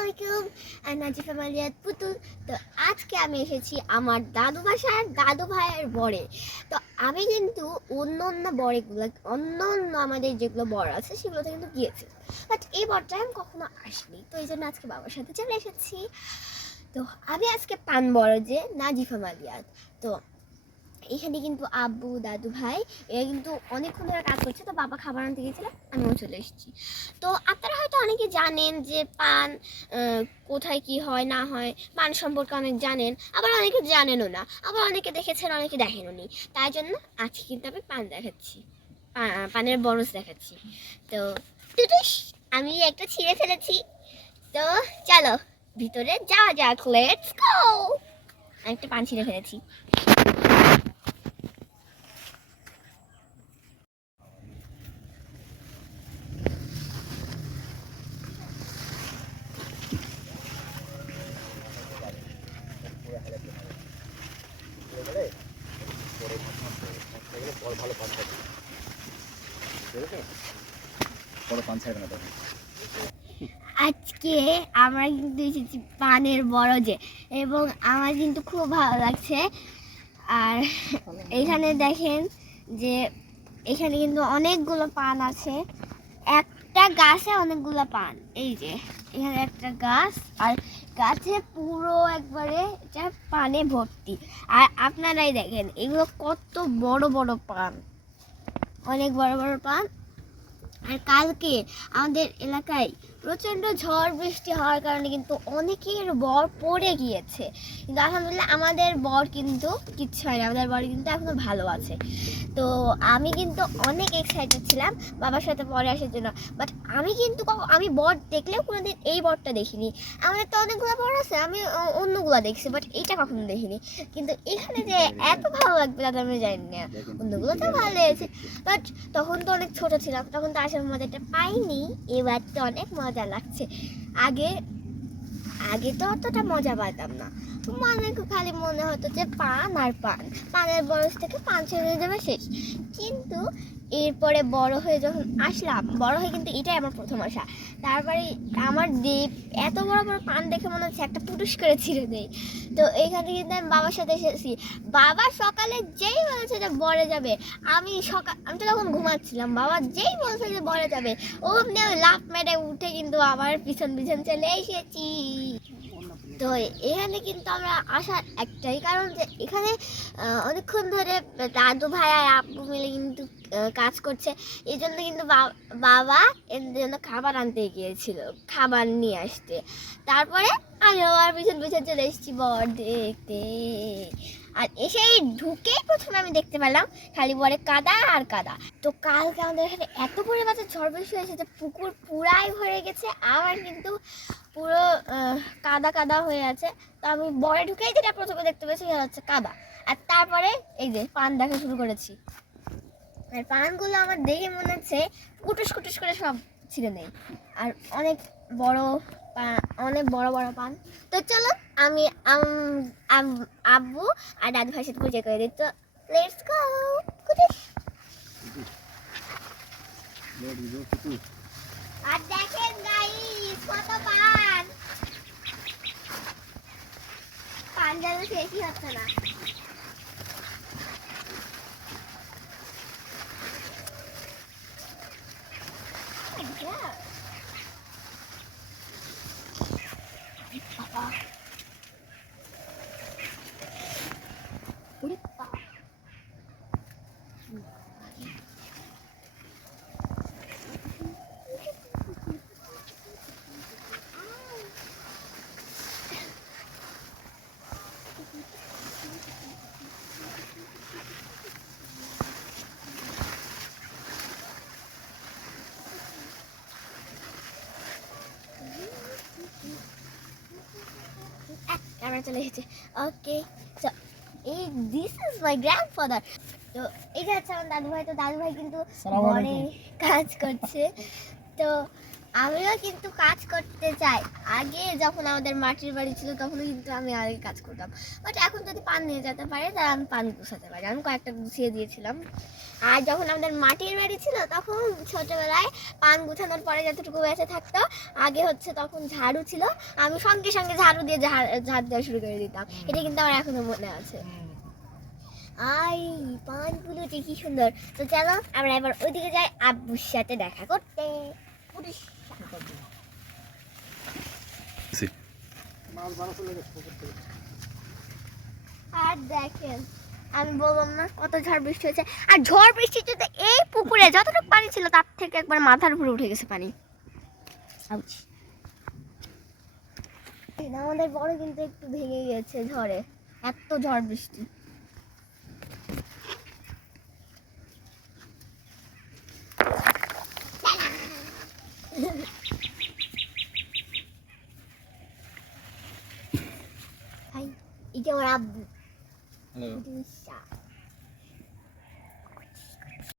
আলাইকুম। নাজিফা মালিয়াত পুতুল তো আজকে আমি এসেছি আমার দাদু বাসার দাদু ভাইয়ের বরে। তো আমি কিন্তু অন্য অন্য বরেগুলো, অন্য অন্য আমাদের যেগুলো বর আছে সেগুলোতে কিন্তু গিয়েছি। বাট এই বরটা আমি কখনো আসিনি। তো এই জন্য আজকে বাবার সাথে চলে এসেছি। তো আমি আজকে পান বড় যে নাজিফা মালিয়াত তো এখানে কিন্তু আব্বু, দাদু ভাই, এরা কিন্তু অনেকক্ষণ ধরে কাজ করছে। তো বাবা খাবার আনতে গেছিল আমিও চলে এসেছি। তো আপনারা হয়তো অনেকে জানেন যে পান কোথায় কি হয়, না হয়, পান সম্পর্কে অনেক জানেন, আবার অনেকে জানেনও না। আবার অনেকে দেখেছেন, অনেকে দেখেনও নি। তাই জন্য আজকে কিন্তু আমি পান দেখাচ্ছি পানের বরস দেখাচ্ছি। তো আমি একটা ছিঁড়ে ফেলেছি। তো চলো, ভিতরে যাওয়া যাক লেটস গো আমি একটা পান ছিঁড়ে ফেলেছি। বড় পান ছাড়বে না আজকে আমরা কিন্তু এসেছি পানের বরজে, এবং আমার কিন্তু খুব ভালো লাগছে। আর এখানে দেখেন যে এখানে কিন্তু অনেকগুলো পান আছে। একটা গাছে অনেকগুলো পান, এই যে, এখানে একটা গাছ, আর গাছে পুরো একবারে এটা পানে ভর্তি। আর আপনারাই দেখেন, এগুলো কত বড় বড় পান। অনেক বড় বড় পান। আর কালকে আমাদের এলাকায় প্রচণ্ড ঝড় বৃষ্টি হওয়ার কারণে কিন্তু অনেকের বর পড়ে গিয়েছে। কিন্তু আলহামদুলিল্লাহ আমাদের বর কিন্তু কিচ্ছু হয়নি, আমাদের বর কিন্তু এখনও ভালো আছে। তো আমি কিন্তু অনেক এক্সাইটেড ছিলাম বাবার সাথে পরে আসার জন্য। বাট আমি কিন্তু আমি বর দেখলেও কোনোদিন এই বরটা দেখিনি। আমাদের তো অনেকগুলো বর আছে, আমি অন্যগুলো দেখছি বাট এইটা কখনো দেখিনি। কিন্তু এখানে যে এত ভালো লাগবে তাদের আমি জানি না। অন্যগুলো তো ভালো লেগেছে। বাট তখন তো অনেক ছোট ছিলাম, তখন তো আসার মজাটা পাইনি। এবার তো অনেক মজা লাগছে। আগে আগে তো অতটা মজা পাইতাম না। মানে খালি মনে হতো যে পান আর পান। পানের বয়স থেকে পান ছেড়ে যাবে শেষ। কিন্তু এরপরে বড় হয়ে যখন আসলাম, বড় হয়ে কিন্তু এটাই আমার প্রথম আসা তারপরে আমার দ্বীপ এত বড় বড় পান দেখে মনে হচ্ছে একটা পুটুস করে ছিঁড়ে দেয়। তো এইখানে কিন্তু আমি বাবার সাথে এসেছি। বাবা সকালে যেই বলেছে যে বরে যাবে, আমি সকাল আমি তো তখন ঘুমাচ্ছিলাম। বাবা যেই বলছে যে বলে যাবে, অমনি আমি লাফ মেরে উঠে কিন্তু আবার পিছন পিছন চলে এসেছি। তো এখানে কিন্তু আমরা আসার একটাই কারণ যে এখানে অনেকক্ষণ ধরে দাদু ভাই আর আব্বু মিলে কিন্তু কাজ করছে। এই জন্য কিন্তু বাবা এর জন্য খাবার আনতে গিয়েছিল, খাবার নিয়ে আসতে। তারপরে আমি আবার পিছন পিছন চলে এসেছি বর দেখতে। আর এসেই ঢুকেই প্রথমে আমি দেখতে পেলাম খালি বরে কাদা আর কাদা। তো কালকে আমাদের এখানে এত পরিমাণে ঝড় বৃষ্টি হয়েছে যে পুকুর পুরাই ভরে গেছে। আবার কিন্তু পুরো কাদা কাদা হয়ে আছে। তো আমি বরে ঢুকেই যেটা প্রথমে দেখতে পেয়েছি সেটা হচ্ছে কাদা। আর তারপরে এই যে পান দেখা শুরু করেছি। আর পানগুলো আমার দেখে মনে হচ্ছে কুটুস কুটুস করে সব ছিঁড়ে নেই। আর অনেক বড় অনেক বড় বড় পান। তো চলো আমি আব্বু আর দাদু ভাইয়ের সাথে পুজো করে দিই। তো let's go Kutus. R guys কত পান? পান যেন শেষই হচ্ছে না। Yeah. বাবা। ওরে বাবা। ক্যামেরা চলে ওকে এই দিস ইজ মাই গ্র্যান্ডফাদার তো এটা হচ্ছে আমার দাদু ভাই তো দাদু ভাই কিন্তু কাজ করছে। তো আমিও কিন্তু কাজ করতে চাই। আগে যখন আমাদের মাটির বাড়ি ছিল তখনও কিন্তু আমি আগে কাজ করতাম। বাট এখন যদি পান নিয়ে যেতে পারে তাহলে আমি পান গুছাতে পারি। আমি কয়েকটা গুছিয়ে দিয়েছিলাম। আর যখন আমাদের মাটির বাড়ি ছিল তখন ছোটবেলায় পান গুছানোর পরে যতটুকু বেঁচে থাকতো আগে হচ্ছে তখন ঝাড়ু ছিল। আমি সঙ্গে সঙ্গে ঝাড়ু দিয়ে ঝাড় ঝাড় দেওয়া শুরু করে দিতাম। এটা কিন্তু আমার এখনও মনে আছে। আই পানগুলো যে কি সুন্দর। তো চলো আমরা এবার ওইদিকে যাই আব্বুর সাথে দেখা করতে। আর দেখেন আমি বললাম না কত ঝড় বৃষ্টি হয়েছে। আর ঝড় বৃষ্টি যদি এই পুকুরে যতটুকু পানি ছিল তার থেকে একবার মাথার উপরে উঠে গেছে পানি। আউচ। এই না, আমাদের বড় কিন্তু একটু ভেঙে গেছে ঝড়ে এত ঝড় বৃষ্টি। হাই, এই যে আমার আব্বু হ্যালো জিনিস